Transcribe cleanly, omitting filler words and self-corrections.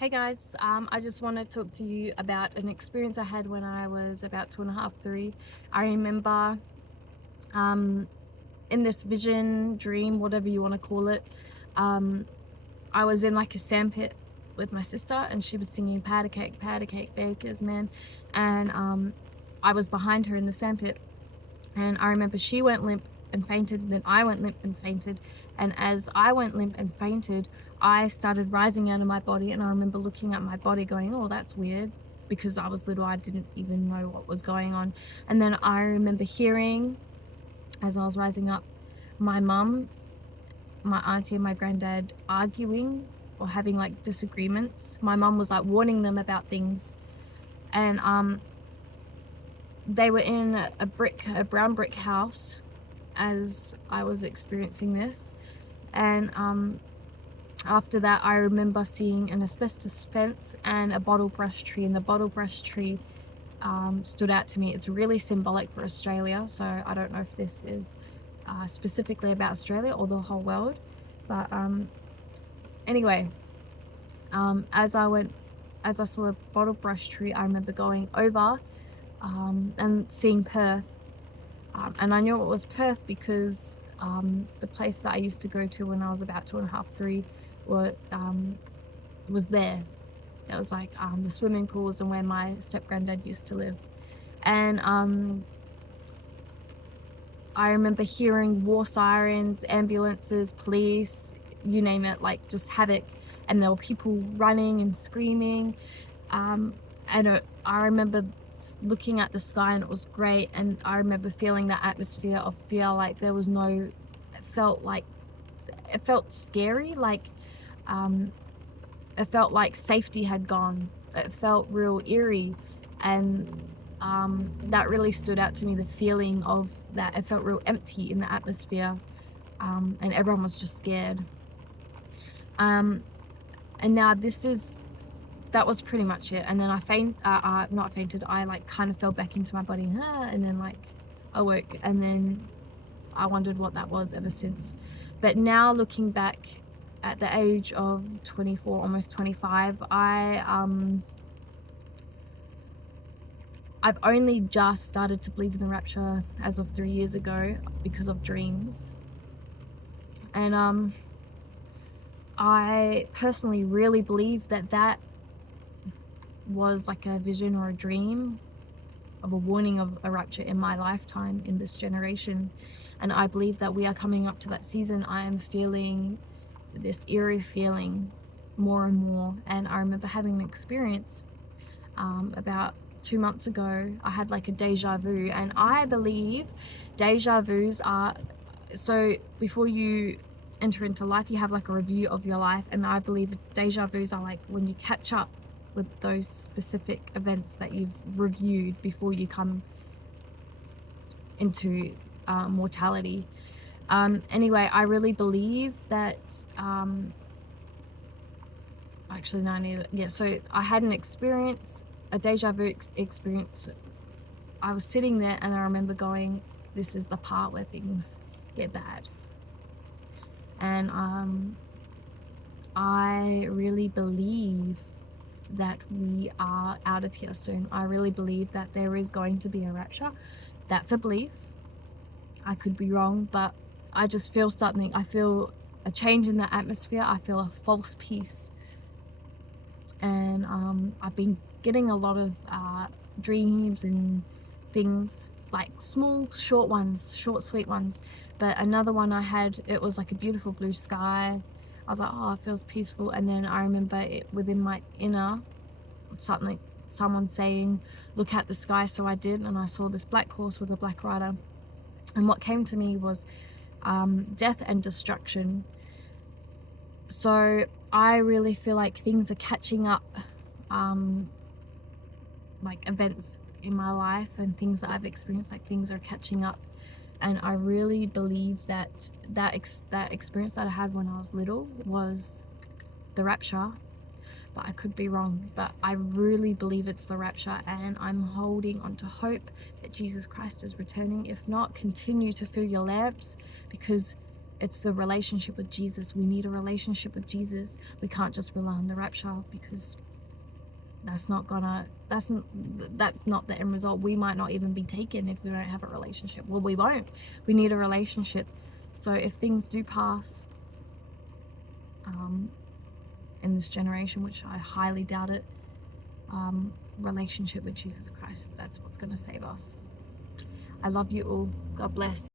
Hey guys, I just want to talk to you about an experience I had when I was about 2.5, 3. I remember um, in this vision, dream, whatever you want to call it, um, I was in like a sandpit with my sister and she was singing powder cake, bakers, man. And I was behind her in the sandpit. And I remember she went limp and fainted, and then I went limp and fainted. And as I went limp and fainted, I started rising out of my body. And I remember looking at my body going, oh, that's weird. Because I was little, I didn't even know what was going on. And then I remember hearing, as I was rising up, my mum, my auntie, and my granddad arguing or having like disagreements. My mum was like warning them about things. And they were in a brown brick house as I was experiencing this. And after that, I remember seeing an asbestos fence and a bottle brush tree, and the bottle brush tree stood out to me. It's really symbolic for Australia, so I don't know if this is specifically about Australia or the whole world, but anyway, as I saw a bottle brush tree, I remember going over and seeing Perth. And I knew it was Perth because the place that I used to go to when I was about 2.5, 3 was there. It was like the swimming pools and where my step-granddad used to live. And I remember hearing war sirens, ambulances, police, you name it, like just havoc. And there were people running and screaming. And I remember looking at the sky and it was great, and I remember feeling that atmosphere of fear, like there was no, it felt scary, like it felt like safety had gone. It felt real eerie, and that really stood out to me, the feeling of that. It felt real empty in the atmosphere, and everyone was just scared. And now that was pretty much it. And then I not fainted, I like kind of fell back into my body, and then like awoke, and then I wondered what that was ever since. But now looking back at the age of 24, almost 25, I've only just started to believe in the rapture as of 3 years ago because of dreams. And I personally really believe that was like a vision or a dream of a warning of a rapture in my lifetime, in this generation. And I believe that we are coming up to that season. I am feeling this eerie feeling more and more. And I remember having an experience about 2 months ago. I had like a deja vu, and I believe deja vus are, so before you enter into life, you have like a review of your life, and I believe deja vus are like when you catch up with those specific events that you've reviewed before you come into mortality. Anyway, I really believe that actually no, I need it. Yeah, so I had an experience, a deja vu experience. I was sitting there and I remember going, this is the part where things get bad. And I really believe that we are out of here soon. I really believe that there is going to be a rapture. That's a belief. I could be wrong, but I just feel something. I feel a change in the atmosphere. I feel a false peace. And I've been getting a lot of dreams and things, like small, short ones, short, sweet ones. But another one I had, it was like a beautiful blue sky. I was like, oh, it feels peaceful. And then I remember it within my inner, someone saying, look at the sky. So I did, and I saw this black horse with a black rider. And what came to me was death and destruction. So I really feel like things are catching up, like events in my life and things that I've experienced, like things are catching up. And I really believe that experience that I had when I was little was the rapture, but I could be wrong. But I really believe it's the rapture, and I'm holding on to hope that Jesus Christ is returning. If not, continue to fill your lamps, because It's the relationship with Jesus. We need a relationship with Jesus. We can't just rely on the rapture, because that's not the end result. We might not even be taken if we don't have a relationship. Well, we won't. We need a relationship. So if things do pass in this generation, which I highly doubt it, relationship with Jesus Christ, that's what's going to save us. I love you all. God bless.